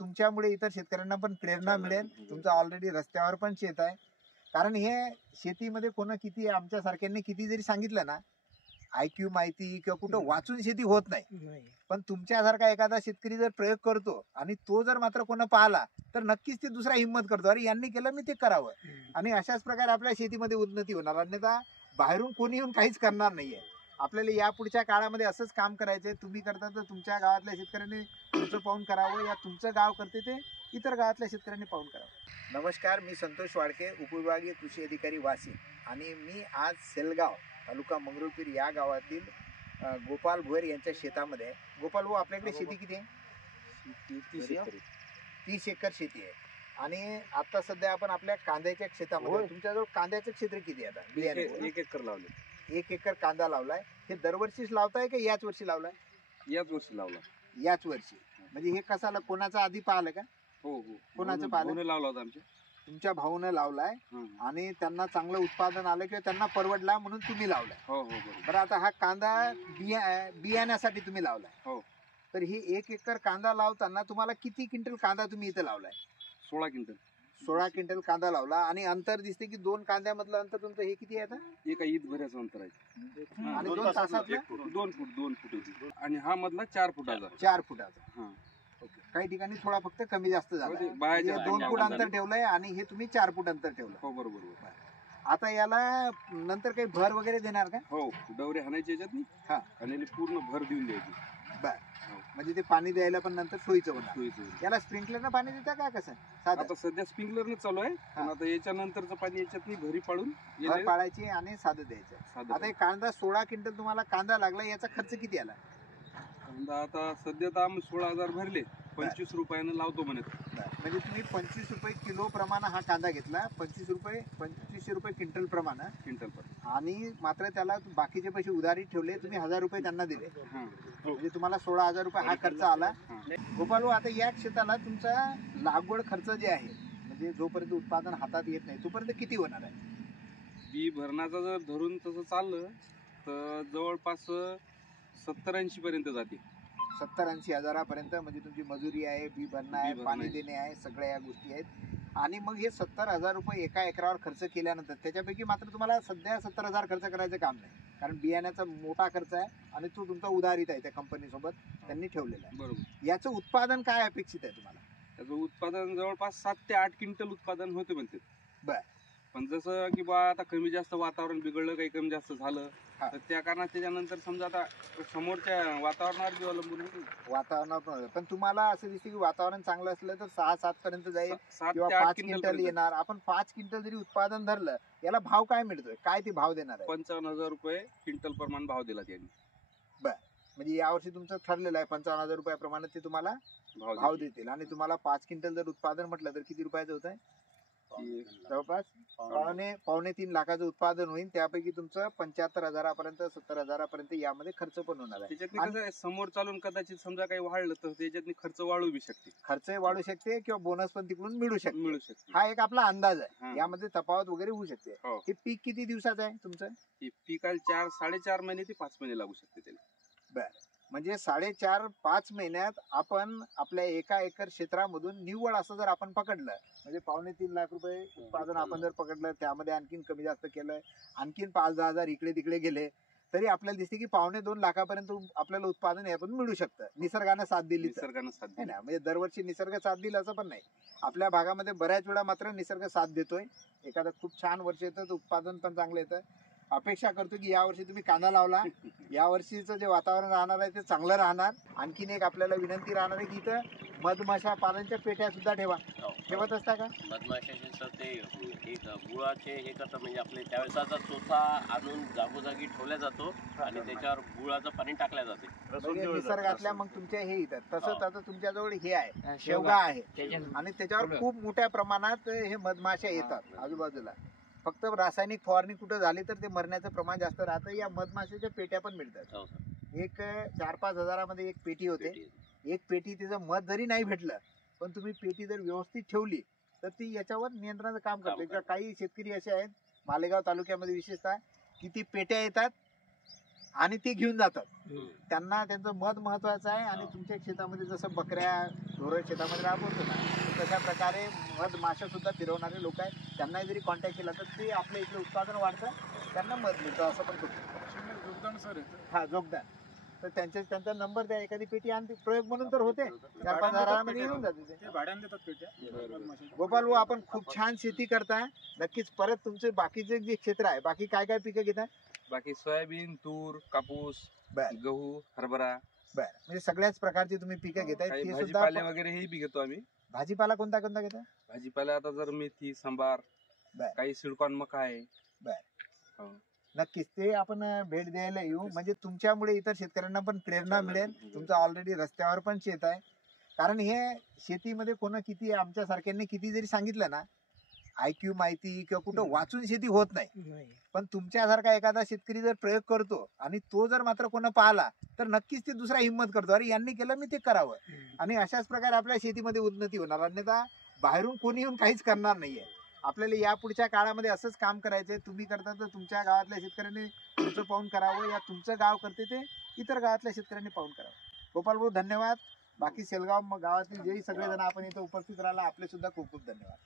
तुमच्यामुळे इतर शेतकऱ्यांना पण प्रेरणा मिळेल. तुमचं ऑलरेडी रस्त्यावर पण शेत आहे. कारण हे शेतीमध्ये कोण किती आमच्या सारख्यांनी किती जरी सांगितलं ना, IQ माहिती किंवा कुठं वाचून शेती होत नाही. पण तुमच्यासारखा एखादा शेतकरी जर प्रयोग करतो आणि तो जर मात्र कोणा पाहिला तर नक्कीच ते दुसरा हिंमत करतो, अरे यांनी केलं मी ते करावं. आणि अशाच प्रकारे आपल्या शेतीमध्ये उन्नती होणार. अन्यथा बाहेरून कोणी येऊन काहीच करणार नाहीये. आपल्याला या पुढच्या काळामध्ये असंच काम करायचंय. तुम्ही करता तर तुमच्या गावातल्या शेतकऱ्यांनी तुमचं पाहून करावं, या तुमचं गाव करते ते इतर गावातल्या शेतकऱ्यांनी पाहून करावं. नमस्कार, मी संतोष वाडके, उपविभागीय कृषी अधिकारी वाशिम. आणि मी आज सेलगाव तालुका मंगरुळपीर या गावातील गोपाल भोयर यांच्या शेतामध्ये आहे. गोपाल भाऊ, आपल्याकडे शेती किती आहे? 30 एकर शेती आहे. आणि आता सध्या आपण आपल्या कांद्याच्या शेतामध्ये, तुमच्याजवळ कांद्याचं क्षेत्र किती आहे आता? बियाणे 1 एकर लावले. 1 एकर कांदा लावलाय. हे दरवर्षीच लावताय का याच वर्षी लावलाय? याच वर्षी लावला. याच वर्षी. म्हणजे हे कसाला कोणाचा आधी पाहिलं का? हो. कोणाचं पाहिलं? लावला होता आमच्या. तुमच्या भाऊने लावलाय आणि त्यांना चांगलं उत्पादन आलं किंवा त्यांना परवडला म्हणून तुम्ही लावलाय. हो. बरं, आता हा कांदा बियाण्यासाठी तुम्ही लावलाय. हो. तर ही 1 एकर कांदा लावताना तुम्हाला किती क्विंटल कांदा तुम्ही इथे लावलाय? 16 क्विंटल. 16 क्विंटल कांदा लावला. आणि अंतर दिसते की 2 कांद्यामधलं अंतर तुमचं हे किती आहे आता? एका ईद भऱ्याचं अंतर आहे. आणि 2 तासातलं 2 फुटाची. आणि हा मधला 4 फुटाचा. 4 फुटाचा. काही ठिकाणी थोडा फक्त कमी जास्त झाला. 2 फूट अंतर ठेवलंय आणि हे तुम्ही 4 फूट अंतर ठेवलं. हो, बरोबर. आता याला नंतर काही भर वगैरे देणार का? हो, डवरे हाणायचे याच्यात नाही. हा. आणि भूर्ण भर देऊन द्यायची. बर. म्हणजे ते पाणी द्यायला पण नंतर सोयीचं होणार. याला स्प्रिंकलरनं पाणी देता का कसं? आता सध्या स्प्रिंकलरनं चालू आहे. पण आता याच्या नंतरचं पाणी याच्यात भरी पाडून भर पाडायची आणि साधं द्यायचं. आता कांदा 16 क्विंटल तुम्हाला कांदा लागला, याचा खर्च किती आला? कांदा आता सध्या तर आम्ही 16,000 भरले. 25 रुपयानं लावतो म्हणत. म्हणजे तुम्ही 25 रुपये किलो प्रमाणे हा कांदा घेतला. 2500 रुपये क्विंटल प्रमाणे. आणि मात्र त्याला बाकीचे पैसे उधारी ठेवले. तुम्ही 1000 रुपये त्यांना दिले. म्हणजे तुम्हाला 16,000 रुपये हा खर्च आला. गोपाल, आता या क्षेत्राला तुमचा लागवड खर्च जे आहे, म्हणजे जोपर्यंत उत्पादन हातात येत नाही तोपर्यंत किती होणार आहे? बी भरणाचा जर धरून तसं चाललं तर जवळपास 70-80 पर्यंत जाते. 70-80 हजारापर्यंत. म्हणजे तुमची मजुरी आहे, बी भरणं आहे, पाणी देणे आहे, सगळ्या या गोष्टी आहेत. आणि मग हे 70,000 रुपये एका एकरावर खर्च केल्यानंतर त्याच्यापैकी मात्र तुम्हाला सध्या 70,000 खर्च करायचं काम नाही. कारण बियाण्याचा मोठा खर्च आहे आणि तो तुमचा उधारीत आहे त्या कंपनीसोबत त्यांनी ठेवलेला आहे. बरोबर. याचं उत्पादन काय अपेक्षित आहे तुम्हाला? त्याचं उत्पादन जवळपास 7 ते 8 क्विंटल उत्पादन होते म्हणते. बर. पण जसं की बा आता कमी जास्त वातावरण बिघडलं, काही कमी जास्त झालं तर त्या कारणात त्याच्यानंतर समजा आता समोरच्या वातावरणावर बी अवलंबून होते. वातावरणावर पण तुम्हाला असं दिसतं की वातावरण चांगलं असलं तर 6-7 पर्यंत जाईल 7 किंवा ते 8 5 क्विंटल येणार. आपण 5 क्विंटल जरी उत्पादन धरलं, याला भाव काय मिळतोय? काय ते भाव देणार आहे? 55,000 रुपये क्विंटल प्रमाण भाव दिला त्यांनी. बर. म्हणजे यावर्षी तुमचं ठरलेलं आहे 55,000 रुपयाप्रमाणे ते तुम्हाला भाव देतील. आणि तुम्हाला 5 क्विंटल जर उत्पादन म्हटलं तर किती रुपयाचं होत आहे? जवळपास 2.5 लाखाचं उत्पादन होईल. त्यापैकी तुमचं 75,000पर्यंत 70,000पर्यंत यामध्ये खर्च पण होणार आहे. त्याच्यात समोर चालून कदाचित समजा काही वाढलं तर त्याच्यात खर्च वाढू बी शकते. खर्च वाढू शकते किंवा बोनस पण तिकडून मिळू शकते. हा एक आपला अंदाज आहे. यामध्ये तफावत वगैरे होऊ शकते. हे पीक किती दिवसाचं आहे तुमचं? हे पिकाला 4-4.5 महिने ते 5 महिने लागू शकते त्याला. बर. म्हणजे 4.5-5 महिन्यात आपण आपल्या एका एकर क्षेत्रामधून निव्वळ असं जर आपण पकडलं, म्हणजे 2.5 लाख रुपये उत्पादन आपण जर पकडलं, त्यामध्ये आणखीन कमी जास्त केलं, आणखीन 5-10 हजार इकडे तिकडे गेले, तरी आपल्याला दिसते की 2.5 लाखापर्यंत आपल्याला उत्पादन यातून मिळू शकतं. निसर्गानं साथ दिली तर. ना, म्हणजे दरवर्षी निसर्ग साथ दिला असं पण नाही. आपल्या भागामध्ये बऱ्याच वेळा मात्र निसर्ग साथ देतोय. एखादं खूप छान वर्ष येतं तर उत्पादन पण चांगलं येतं. अपेक्षा करतो की यावर्षी तुम्ही कांदा लावला, यावर्षीचं जे वातावरण राहणार आहे ते चांगलं राहणार. आणखीन एक आपल्याला विनंती राहणार आहे की इथं मधमाशा पालनच्या पेट्या सुद्धा ठेवत असता का? मधमाशाचे तर ते एक गुळाचे हे करतात. म्हणजे आपले त्यावेळेसाचा चोथा आणून जागोजागी ठेवला जातो आणि त्याच्यावर गुळाचं पाणी टाकल्या जाते. निसर्गातल्या मग तुमच्या हे येतात. तसंच आता तुमच्याजवळ हे आहे, शेवगा आहे, आणि त्याच्यावर खूप मोठ्या प्रमाणात हे मधमाशा येतात आजूबाजूला. फक्त रासायनिक फवारणी कुठं झाली तर ते मरण्याचं प्रमाण जास्त राहतं. या मधमाशाच्या पेट्या पण मिळतात. एक 4-5 हजारामध्ये एक पेटी होते. एक पेटी तिचं मध जरी नाही भेटलं पण तुम्ही पेटी जर व्यवस्थित ठेवली तर ती याच्यावर नियंत्रणाचं काम करते. काही शेतकरी असे आहेत मालेगाव तालुक्यामध्ये विशेषतः की ती पेट्या येतात आणि ते घेऊन जातात. त्यांना त्यांचं मत महत्वाचं आहे. आणि तुमच्या शेतामध्ये जसं बकऱ्या ढोरं शेतामध्ये राबवतो ना, तशा प्रकारे मध माशा सुद्धा फिरवणारे लोक आहेत. त्यांना जरी कॉन्टॅक्ट केला तर ते आपल्या इथलं उत्पादन वाढतं, त्यांना मध मिळतं. असं पण करू. हा, जोगदान. तर त्यांचा नंबर द्या, एखादी पेटी आणते, प्रयोग म्हणून तर होते, 4-5 हजारामध्ये येऊन जाते ते. भाड्याने देतात पेट्या. गोपाल भाऊ, आपण खूप छान शेती करताय. नक्कीच परत तुमचे बाकीचे जे क्षेत्र आहे, बाकी काय काय पिकं घेताय? बाकी सोयाबीन, तूर, कापूस, बर गहू, हरभरा, बर, म्हणजे सगळ्याच प्रकारची तुम्ही पिकं घेताय. काही ते सुद्धा भाजीपाले वगैरे हे बी घेतो आम्ही. भाजीपाला कोणता कोणता घेताय? भाजीपाला आता जर मेथी, सांबार, बर. काही सिडकॉन मका आहे. नक्कीच ते आपण भेट द्यायला येऊ. म्हणजे तुमच्यामुळे इतर शेतकऱ्यांना पण प्रेरणा मिळेल. तुमचं ऑलरेडी रस्त्यावर पण शेत आहे. कारण हे शेतीमध्ये कोण किती आमच्या सारख्यांनी किती जरी सांगितलं ना, IQ माहिती किंवा कुठं वाचून शेती होत नाही. पण तुमच्यासारखा एखादा शेतकरी जर प्रयोग करतो आणि तो जर मात्र कोणा पाहिला तर नक्कीच ते दुसरा हिंमत करतो, अरे यांनी केलं मी ते करावं. आणि अशाच प्रकारे आपल्या शेतीमध्ये उन्नती होणार. अन्यथा बाहेरून कोणी येऊन काहीच करणार नाहीये. आपल्याला या पुढच्या काळामध्ये असंच काम करायचंय. तुम्ही करता तर तुमच्या गावातल्या शेतकऱ्यांनी तुमचं पाहून करावं, या तुमचं गाव करते ते इतर गावातल्या शेतकऱ्यांनी पाहून करावं. गोपाल भाऊ, धन्यवाद. बाकी सेलगाव गावातील जेही सगळेजण आपण इथे उपस्थित राहिला, आपले सुद्धा खूप खूप धन्यवाद.